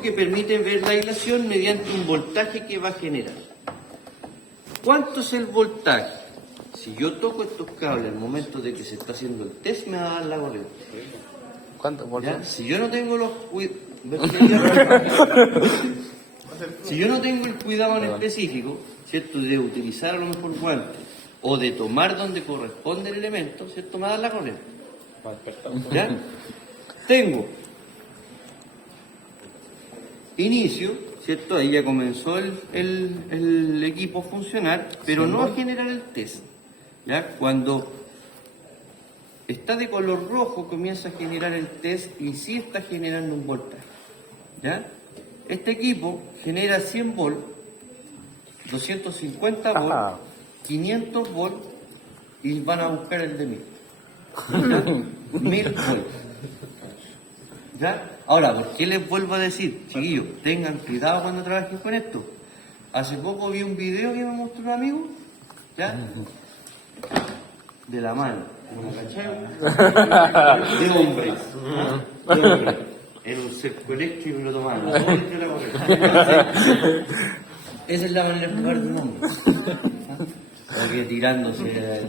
equipo que permite ver la aislación mediante un voltaje que va a generar. ¿Cuánto es el voltaje? Si yo toco estos cables al momento de que se está haciendo el test, me va a dar la corriente. ¿Cuánto voltaje? Si yo no tengo si yo no tengo el cuidado en específico, ¿cierto?, de utilizar a lo mejor guantes o de tomar donde corresponde el elemento, ¿cierto?, me va a dar la corriente. ¿Ya? Tengo inicio, ¿cierto? Ahí ya comenzó el equipo a funcionar, pero no a generar el test. ¿Ya? Cuando está de color rojo comienza a generar el test y sí está generando un voltaje. ¿Ya? Este equipo genera 100 volts, 250 volts, 500 volts y van a buscar el de 1000. ¿Ya? 1000 volts. ¿Ya? Ahora, ¿por qué les vuelvo a decir? Chiquillos, tengan cuidado cuando trabajen con esto. Hace poco vi un video que me mostró un amigo, ¿ya? De la mano, ¿cachai? De hombres. De hombres. Era un cerco eléctrico y lo tomaron. Esa es la manera de jugar de un hombre. O que tirándose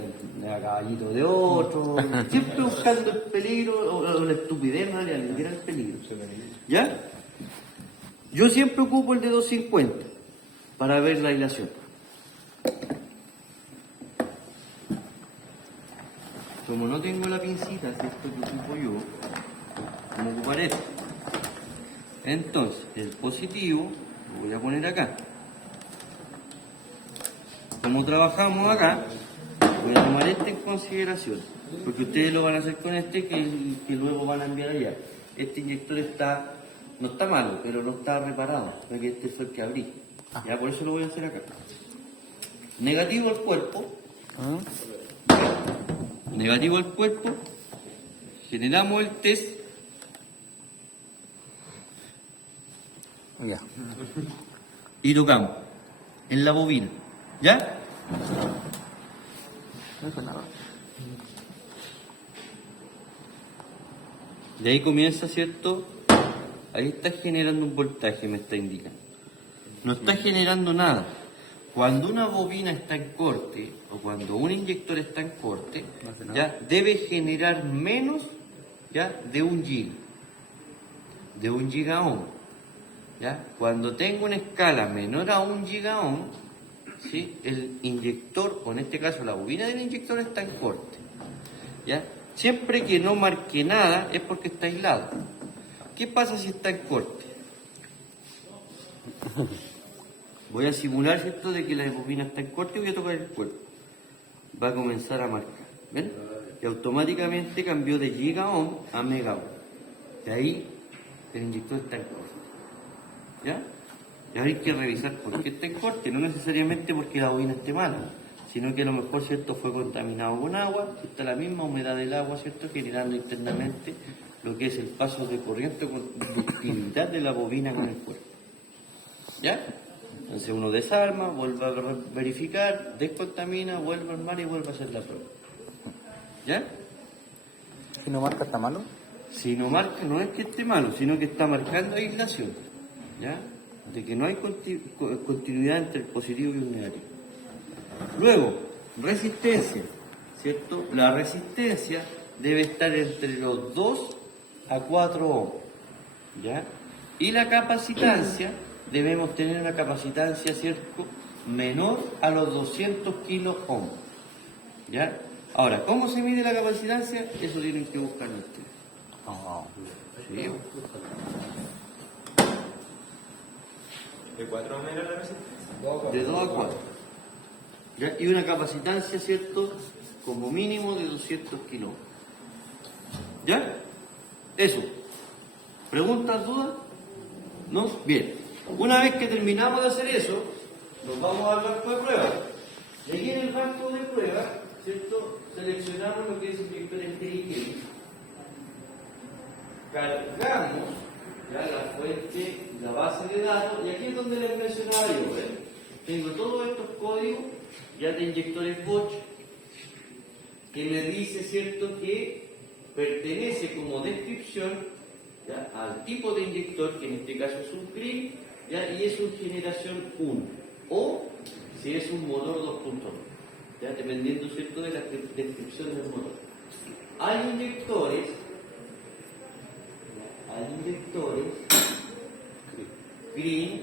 a caballito de otro, siempre buscando el peligro o la estupidez, en realidad, ni siquiera el peligro. ¿Ya? Yo siempre ocupo el de 250 para ver la aislación. Como no tengo la pincita, ¿cierto?, que ocupo yo, vamos a ocupar esto. Entonces, el positivo lo voy a poner acá. Como trabajamos acá, voy a tomar este en consideración, porque ustedes lo van a hacer con este que luego van a enviar allá. Este inyector no está malo, pero no está reparado, porque este fue el que abrí. Ya por eso lo voy a hacer acá. Negativo al cuerpo. Negativo al cuerpo. Generamos el test. Ya. Y tocamos en la bobina. ¿Ya? No hizo nada. De ahí comienza, ¿cierto? Ahí está generando un voltaje, me está indicando. No está generando nada. Cuando una bobina está en corte, o cuando un inyector está en corte, ya debe generar menos, ya, de 1 giga. De 1 gigaohm. ¿Ya? Cuando tengo una escala menor a 1 gigaohm, ¿sí?, el inyector, o en este caso la bobina del inyector, está en corte. ¿Ya? Siempre que no marque nada es porque está aislado. ¿Qué pasa si está en corte? Voy a simular, ¿cierto?, de que la bobina está en corte y voy a tocar el cuerpo. Va a comenzar a marcar. ¿Ven? Y automáticamente cambió de gigaohm a megaohm. De ahí el inyector está en corte. ¿Ya? Y ahora hay que revisar por qué está en corte, no necesariamente porque la bobina esté mala, sino que a lo mejor, ¿cierto?, fue contaminado con agua, está la misma humedad del agua, ¿cierto?, generando internamente lo que es el paso de corriente o conductividad de la bobina con el cuerpo. ¿Ya? Entonces uno desarma, vuelve a verificar, descontamina, vuelve a armar y vuelve a hacer la prueba. ¿Ya? Si no marca, está malo. Si no marca, no es que esté malo, sino que está marcando aislación. ¿Ya? De que no hay continuidad entre el positivo y el negativo. Luego, resistencia, ¿cierto? La resistencia debe estar entre los 2 a 4 ohms, ¿ya? Y la capacitancia, debemos tener una capacitancia, ¿cierto?, menor a los 200 kilo ohms, ¿ya? Ahora, ¿cómo se mide la capacitancia? Eso tienen que buscarlo ustedes. Sí. ¿De 4 ohms era la resistencia? De 2 a 4. ¿Ya? Y una capacitancia, ¿cierto?, como mínimo de 200 kilos. ¿Ya? Eso. ¿Preguntas, dudas? ¿No? Bien. Una vez que terminamos de hacer eso, nos vamos al banco de pruebas. Y aquí en el banco de pruebas, ¿cierto?, seleccionamos lo que es inyector TIG. Cargamos, ya, la fuente, la base de datos, y aquí es donde les mencionaba yo, ¿ven? Tengo todos estos códigos ya de inyectores Bosch, que me dice, ¿cierto?, que pertenece como descripción ¿ya? Al tipo de inyector, que en este caso es un CRI, ¿ya? Y es un generación 1, o si es un motor 2.1, ¿ya? Dependiendo, ¿cierto?, de la descripción del motor. Hay inyectores green,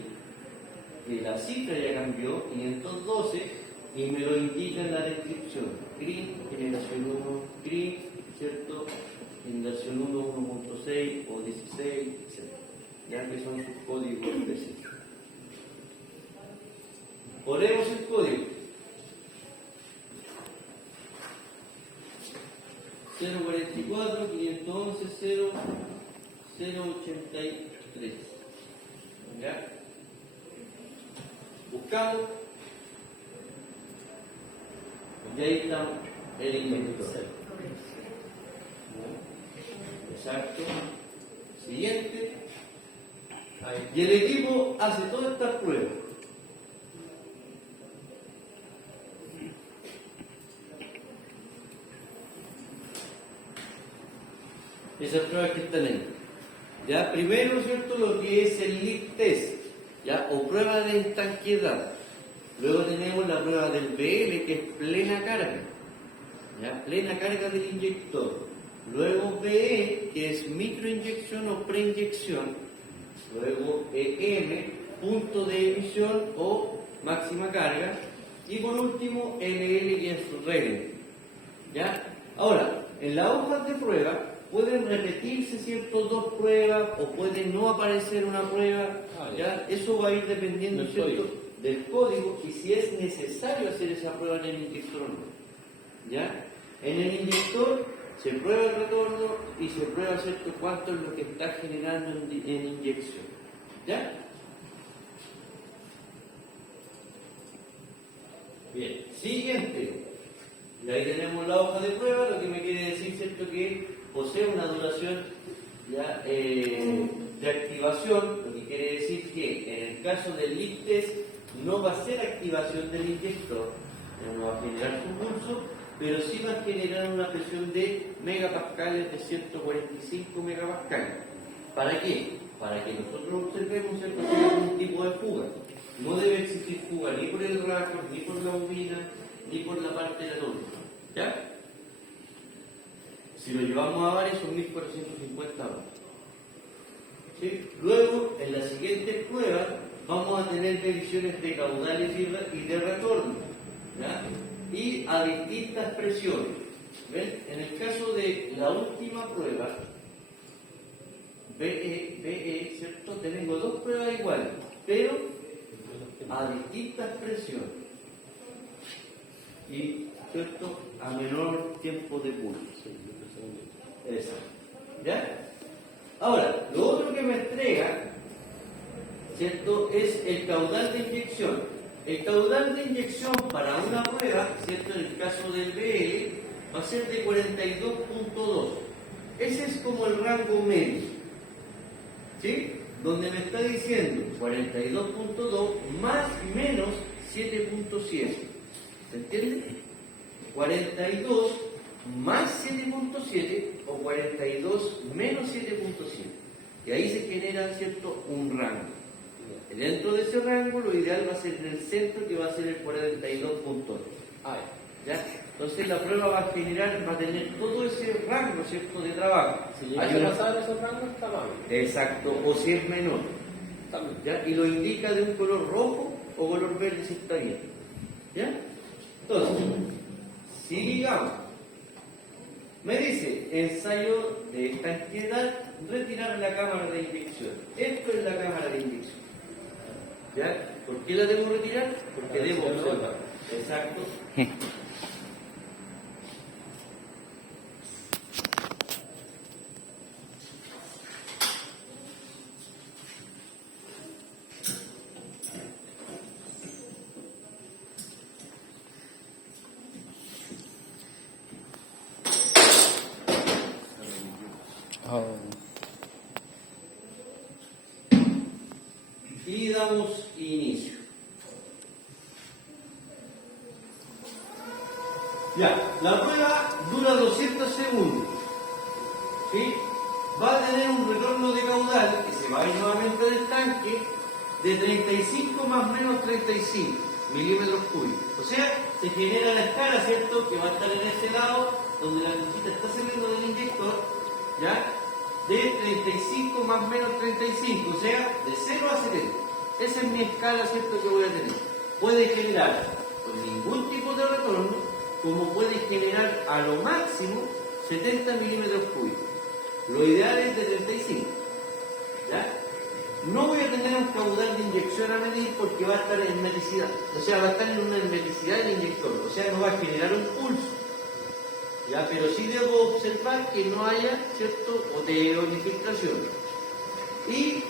que la cifra ya cambió, 512, y me lo indica en la descripción. Green, generación 1, green, ¿cierto? Generación 1, 1.6 o 16, etc. Ya que son sus códigos específicos. Ponemos el código. 044 511 083. ¿Ya? Buscamos. Y ahí está el inyector. Exacto. Siguiente. Y el equipo hace todas estas pruebas. Esas pruebas que están ahí. Ya, primero, ¿cierto?, lo que es el leak test, ya, o prueba de estanqueidad. Luego tenemos la prueba del BL, que es plena carga, ya, plena carga del inyector. Luego BE, que es microinyección o preinyección. Luego EM, punto de emisión o máxima carga. Y por último, LL, que es Reden. ¿Ya? Ahora, en las hojas de prueba pueden repetirse, ¿cierto?, dos pruebas, o puede no aparecer una prueba. ¿Ya? Eso va a ir dependiendo, ¿cierto?, del código, y si es necesario hacer esa prueba en el inyector o no. ¿Ya? En el inyector se prueba el retorno y se prueba, ¿cierto?, cuánto es lo que está generando en inyección. ¿Ya? Bien, siguiente. Y ahí tenemos la hoja de prueba, lo que me quiere decir, ¿cierto?, que posee una duración, ¿ya?, de activación, lo que quiere decir que en el caso del leak test no va a ser activación del inyector, no va a generar su pulso, pero sí va a generar una presión de megapascales, de 145 megapascales. ¿Para qué? Para que nosotros observemos, ¿cierto?, si hay algún tipo de fuga. No debe existir fuga ni por el racor, ni por la bobina, ni por la parte de la nómina. ¿Ya? Si lo llevamos a varios son 1450 horas. ¿Sí? Luego, en la siguiente prueba, vamos a tener mediciones de caudales y de retorno. ¿Ya? Y a distintas presiones. ¿Ven? En el caso de la última prueba, BE, ¿cierto? Tenemos dos pruebas iguales, pero a distintas presiones. Y, ¿cierto?, a menor tiempo de pulso. Exacto. ¿Ya? Ahora, lo otro que me entrega, ¿cierto?, es el caudal de inyección. El caudal de inyección para una prueba, ¿cierto?, en el caso del BL, va a ser de 42.2. Ese es como el rango medio. ¿Sí? Donde me está diciendo 42.2 más menos 7.7. ¿Se entiende? 42 más 7.7 o 42 menos 7.7. Y ahí se genera, ¿cierto?, un rango. Dentro de ese rango, lo ideal va a ser en el centro, que va a ser el 42.8. ¿Ya? Entonces la prueba va a generar, va a tener todo ese rango, ¿cierto?, de trabajo. Si llega a pasar esos rangos, está mal. Exacto, o si es menor. ¿Ya? Y lo indica de un color rojo o color verde si está bien. ¿Ya? Entonces, si digamos, me dice ensayo de estanqueidad, retirar la cámara de inyección. Esto es la cámara de inyección. ¿Ya? ¿Por qué la debo retirar? Porque debo observar. Exacto. Oh. Y damos inicio. Ya, la prueba dura 200 segundos. ¿Sí? va a tener un retorno de caudal que se va a ir nuevamente del tanque de 35 más o menos 35 milímetros cúbicos. O sea, se genera la escala, ¿cierto?, que va a estar en ese lado donde la cosita está saliendo del inyector, ¿ya?, de 35 más o menos 35, o sea, de 0 a 70. Esa es mi escala, ¿cierto?, que voy a tener. Puede generar con ningún tipo de retorno, como puede generar a lo máximo 70 milímetros cúbicos. Lo ideal es de 35. ¿Ya? No voy a tener un caudal de inyección a medir porque va a estar en hermeticidad. O sea, va a estar en una hermeticidad del inyector. O sea, no va a generar un pulso. ¿Ya? Pero sí debo observar que no haya, ¿cierto?, goteo ni filtración. Y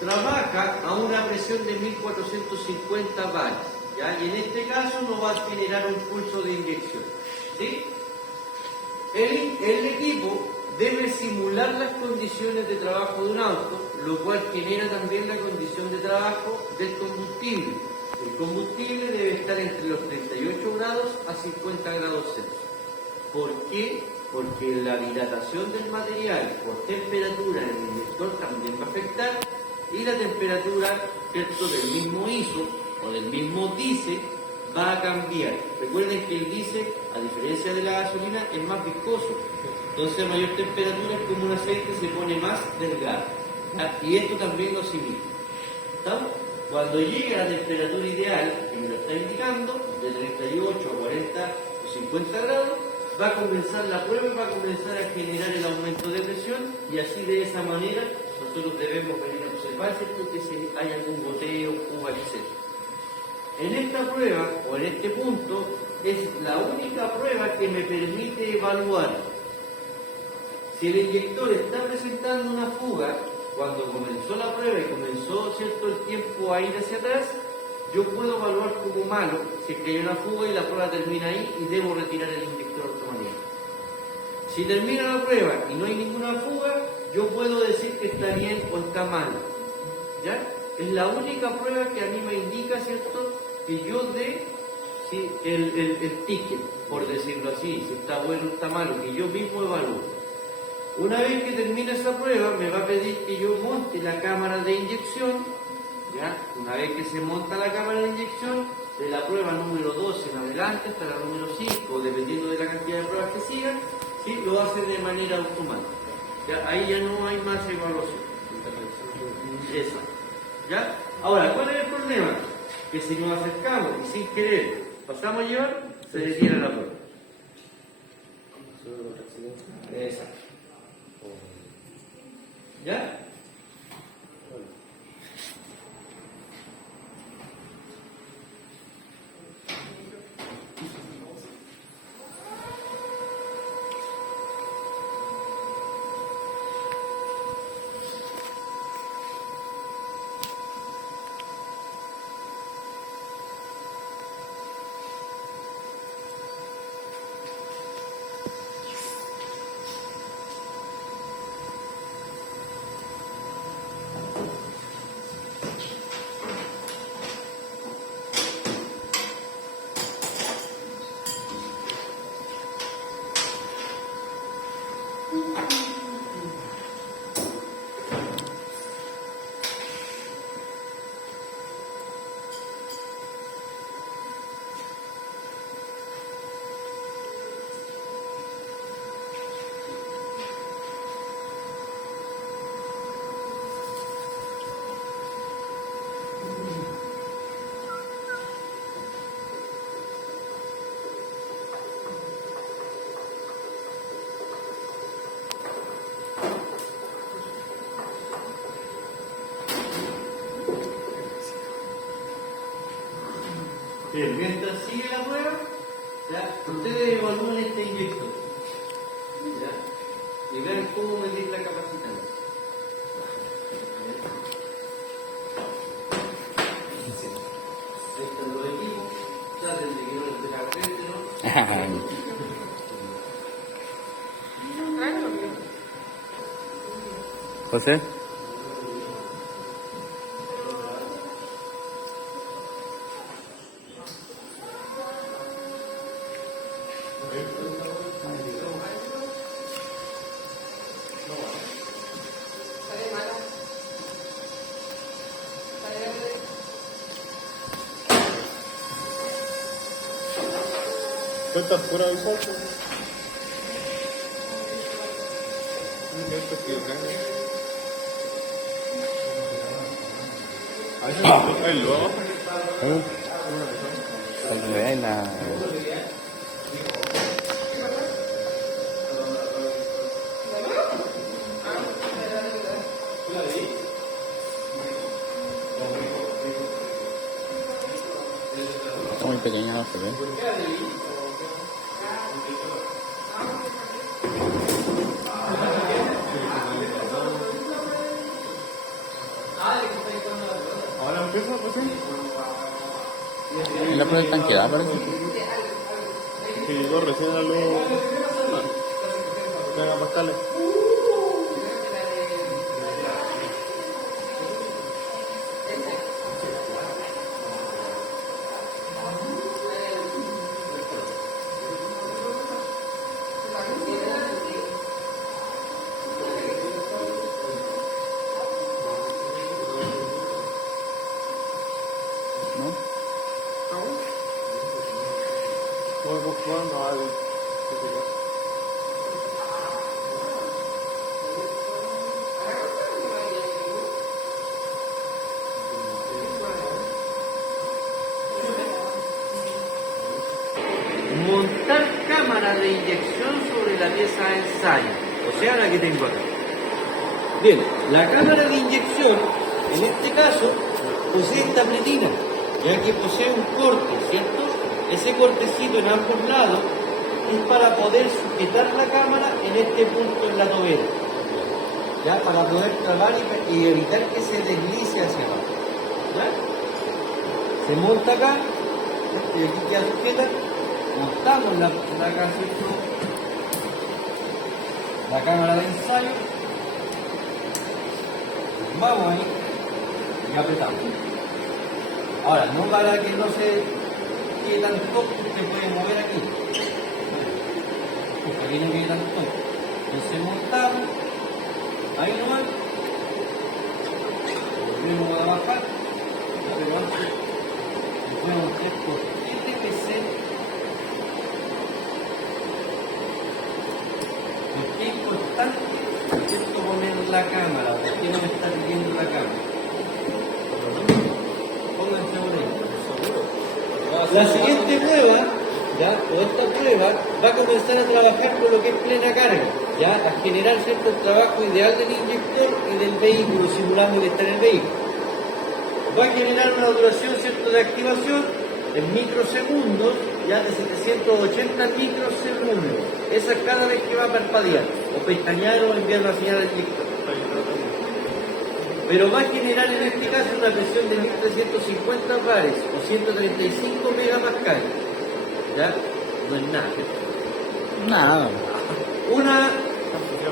trabaja a una presión de 1450 bares. ¿Ya? Y en este caso no va a generar un pulso de inyección. ¿Sí? El equipo debe simular las condiciones de trabajo de un auto, lo cual genera también la condición de trabajo del combustible. El combustible debe estar entre los 38 grados a 50 grados Celsius. ¿Por qué? Porque la dilatación del material por temperatura en el inyector también va a afectar, y la temperatura, ¿cierto?, del mismo ISO o del mismo diésel va a cambiar. Recuerden que el diésel, a diferencia de la gasolina, es más viscoso. Entonces, a mayor temperatura, es como un aceite, se pone más delgado. ¿Ya? Y esto también lo asimila. ¿Estamos? Cuando llegue a la temperatura ideal, que me lo está indicando, de 38 a 40 o 50 grados, va a comenzar la prueba y va a comenzar a generar el aumento de presión, y así de esa manera nosotros debemos venir a observar, ¿cierto?, que si hay algún goteo, fuga, etc. En esta prueba, o en este punto, es la única prueba que me permite evaluar si el inyector está presentando una fuga. Cuando comenzó la prueba y comenzó, ¿cierto?, el tiempo a ir hacia atrás, yo puedo evaluar como malo si es que hay una fuga y la prueba termina ahí y debo retirar el inyector automáticamente. Si termina la prueba y no hay ninguna fuga, yo puedo decir que está bien o está mal. ¿Ya? Es la única prueba que a mí me indica, ¿cierto?, que yo dé, ¿sí?, el ticket, por decirlo así, si está bueno o está malo, que yo mismo evalúo. Una vez que termine esa prueba, me va a pedir que yo monte la cámara de inyección. ¿Ya? Una vez que se monta la cámara de inyección, de la prueba número 2 en adelante hasta la número 5, dependiendo de la cantidad de pruebas que sigan, ¿sí?, lo hace de manera automática. ¿Ya? Ahí ya no hay más evaluación. Esa. ¿Ya? Ahora, ¿cuál es el problema? Que si nos acercamos y sin querer pasamos a llevar, se detiene la prueba. Esa. ¿Ya? Bien, mientras sigue la prueba, ¿ya?, ustedes evalúan este inyector, ¿ya?, y vean cómo medir la capacidad. Ahí están los equipos, traten de que no les deja frente, ¿no? José. ¿Tú estás fuera del sol? Esto es equivocado. Ahí luego. Para que veáis la... Está muy pequeña, no se ve. Ahora empieza, pues sí. ¿Y la prueba de tanquedad, parece? Que llegó recién a los... megapascales. ¿No? Bueno, al... Montar cámara de inyección sobre la pieza de ensayo, o sea, la que tengo acá. Bien, la cámara de inyección, en este caso, posee esta pletina, ya que posee un corte, ¿cierto? Ese cortecito en ambos lados es para poder sujetar la cámara en este punto en la tobera, ya, para poder trabar y evitar que se deslice hacia abajo. ¿Ya? Se monta acá, y aquí queda sujeta. Montamos la cámara de ensayo, vamos ahí y apretamos. Ahora, no para que no se quede tan toque, se puede mover aquí. Porque aquí no quede tan toque. Entonces montamos, ahí nomás, volvemos a bajar, pero antes le podemos hacer por TPC. Qué importante es poner la cámara, porque no me está viendo la cámara. Pónganse por ahí. La siguiente prueba, ya, o esta prueba, va a comenzar a trabajar con lo que es plena carga, ya, a generar cierto trabajo ideal del inyector y del vehículo, simulando que está en el vehículo. Va a generar una duración, cierto, de activación en microsegundos, ya de 780 microsegundos. Esa es cada vez que va a parpadear, o pestañear o enviar una señal al inyector. Pero va a generar en este caso una presión de 1350 bares o 135 megapascales. ¿Ya? No es nada. Nada.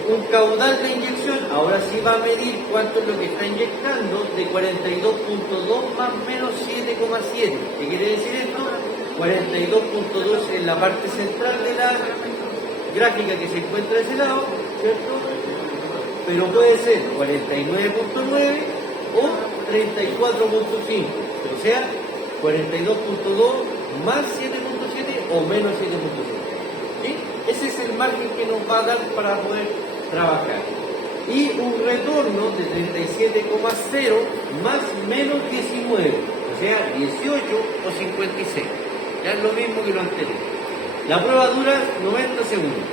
Un caudal de inyección, ahora sí va a medir cuánto es lo que está inyectando, de 42.2 más menos 7,7. ¿Qué quiere decir esto? 42.2 en la parte central de la gráfica que se encuentra de ese lado, ¿cierto? Pero puede ser 49.9 o 34.5, o sea, 42.2 más 7.7 o menos 7.7. ¿Sí? Ese es el margen que nos va a dar para poder trabajar. Y un retorno de 37,0 más menos 19, o sea, 18 o 56. Ya es lo mismo que lo anterior. La prueba dura 90 segundos.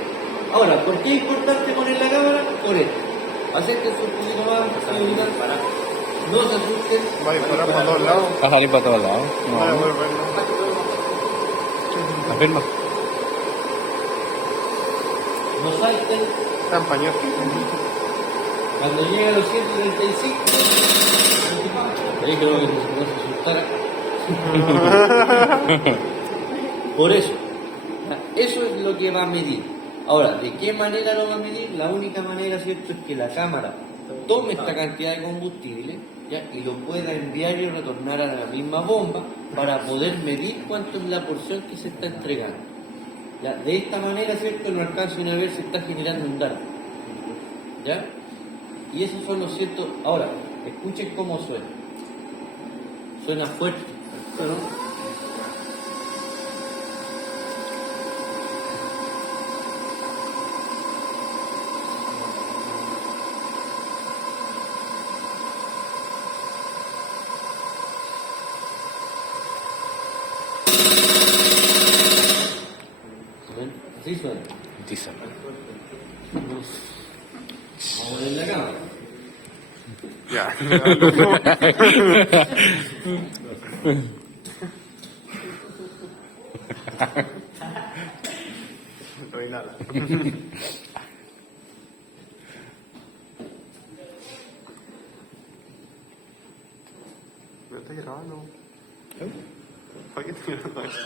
Ahora, ¿por qué es importante poner la cámara? Por esto. Acérquense un poquito más, señorita, para no se asusten. Vaya, para todos lados. Va a salir para todos lados. Vaya, No. bueno. Afirma. No salten. Campaña. Cuando llegue a los 135, ahí creo que no se asustara. Por eso, eso es lo que va a medir. Ahora, ¿de qué manera lo va a medir? La única manera, ¿cierto?, es que la cámara tome esta cantidad de combustible, ¿ya?, y lo pueda enviar y retornar a la misma bomba para poder medir cuánto es la porción que se está entregando. ¿Ya? De esta manera, ¿cierto?, no alcanzo a ver si está generando un daño. ¿Ya? Y esos son los ciertos. Ahora, escuchen cómo suena. Suena fuerte. ¿No? Tizón. Tiza. Vamos a poner la cama. Ya. No hay nada. ¿Me estás grabando? ¿Para qué estoy grabando eso?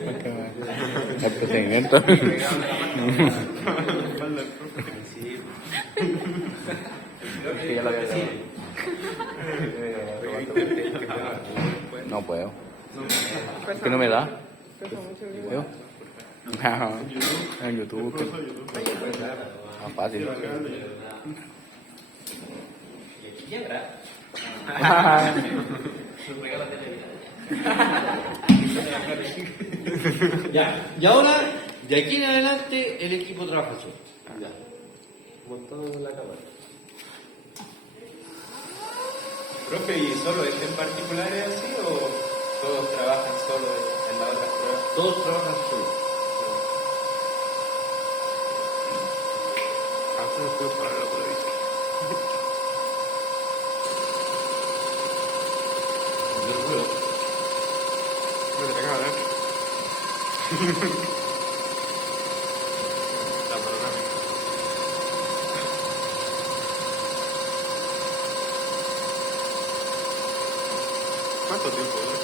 El procedimiento. Sí, ya lo había grabado. No puedo. Es que no me da. ¿Yo? En YouTube. Más fácil. Ya, y ahora, de aquí en adelante, el equipo trabaja solo. Ya. Montado en la cámara. Profe, ¿y solo este en particular es así o todos trabajan solo en las otras pruebas? Todos trabajan solos. Ah, ¿cómo puedo pararlo por ahí? Yo creo. No te la cámara, ¿eh? La panorámica. ¿Cuánto tiempo dura?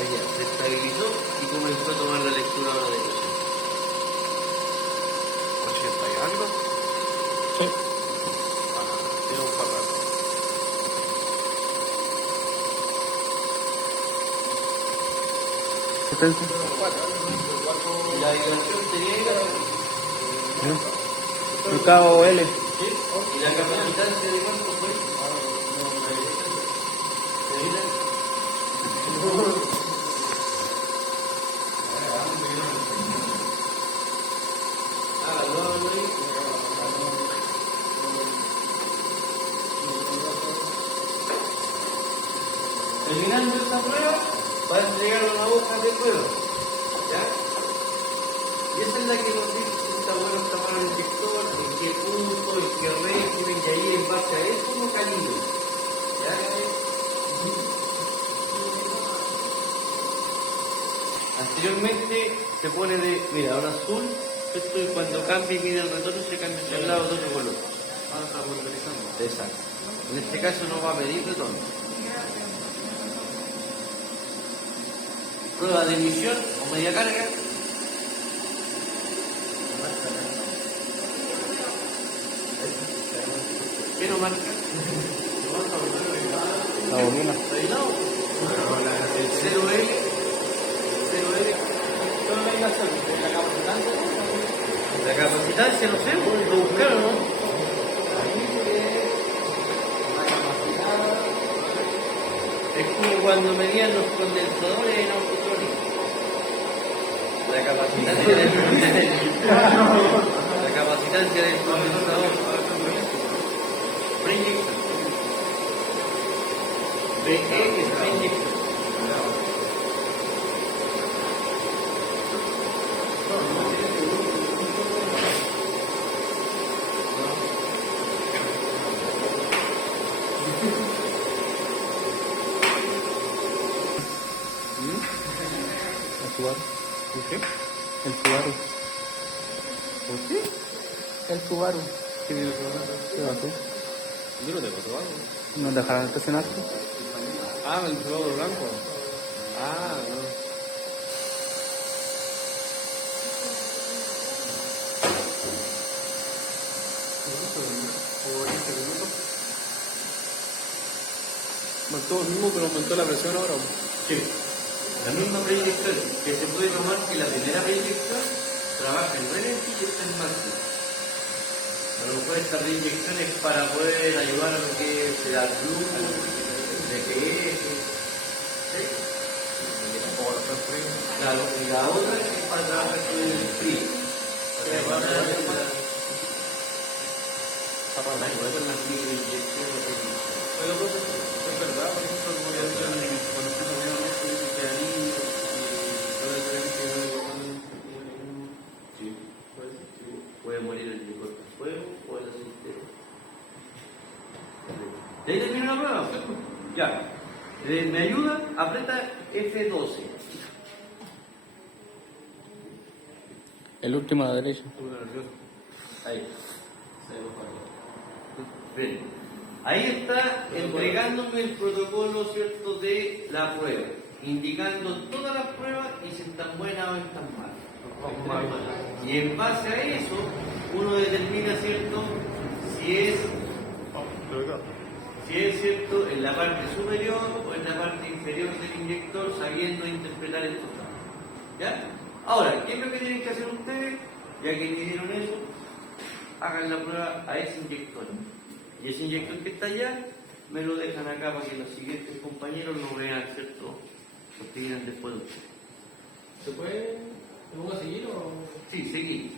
Ella se estabilizó y comenzó a tomar la lectura de la lección. 80 y algo. Sí. Tiene un papato. Y la vibración tenía Mercado L. ¿sí? Y la capacitancia de cuánto fue. Terminando esta prueba, va a entregar una hoja de prueba. ¿Ya? Y esa es la que nos dice si está bueno o está malo el sector, en qué punto, en qué régimen, y ahí en base a eso uno calibra. ¿Ya? Anteriormente se pone de, mira, ahora azul, esto y cuando cambie y mide el retorno se cambia hacia el lado de otro color. Ahora está monitorizando. Exacto. En este caso no va a medir retorno. Prueba de emisión o media carga. ¿Qué no marca? La bobina. ¿Revisado? El 0L. 0L. La capacitancia, no sé, lo buscaron, ¿no? Es como cuando medían los condensadores en autotrónica. La capacitancia del la capacitancia del condensador. Preyector. BE es preyector. El Subaru. ¿Qué? El Subaru. ¿Por qué? El Subaru. ¿Qué tiene que ver? ¿Qué pasó? Yo no tengo trabajo. ¿No dejaron estacionarte? Ah, el trabajo blanco. Ah, no. Aumentó el mismo, pero aumentó la presión ahora. Sí. La misma preyección que se puede tomar que la primera preyección trabaja en Reneti y esta en Maxi. A lo mejor esta preyección es para poder ayudar a lo que se da el flujo, el DPS. ¿Sí? Claro, y la otra es para trabajar con el frío. Para trabajar con las microinyecciones. Pero pues, es verdad, por ejemplo, como ya cuando estoy comiendo mucho, yo soy anillo, y todo eso que no le gustan. Sí. Puede ser, sí. Puede morir el licor de fuego o el aceite. ¿De ahí termina la prueba? Ya. ¿Me ayuda? Aprieta F12. El último a la derecha. Estuve nervioso. Ahí. Bien. Ahí está entregándome el protocolo, ¿cierto?, de la prueba, indicando todas las pruebas y si están buenas o están malas. Y en base a eso, uno determina, ¿cierto?, si es cierto en la parte superior o en la parte inferior del inyector, sabiendo interpretar estos datos. ¿Ya? Ahora, ¿qué es lo que tienen que hacer ustedes? Ya que midieron eso, hagan la prueba a ese inyector. Y ese inyector que está allá, me lo dejan acá para que los siguientes compañeros lo vean, ¿cierto? Los que vienen después de ustedes. ¿Se puede? ¿Te pongo a seguir o...? Sí, seguí.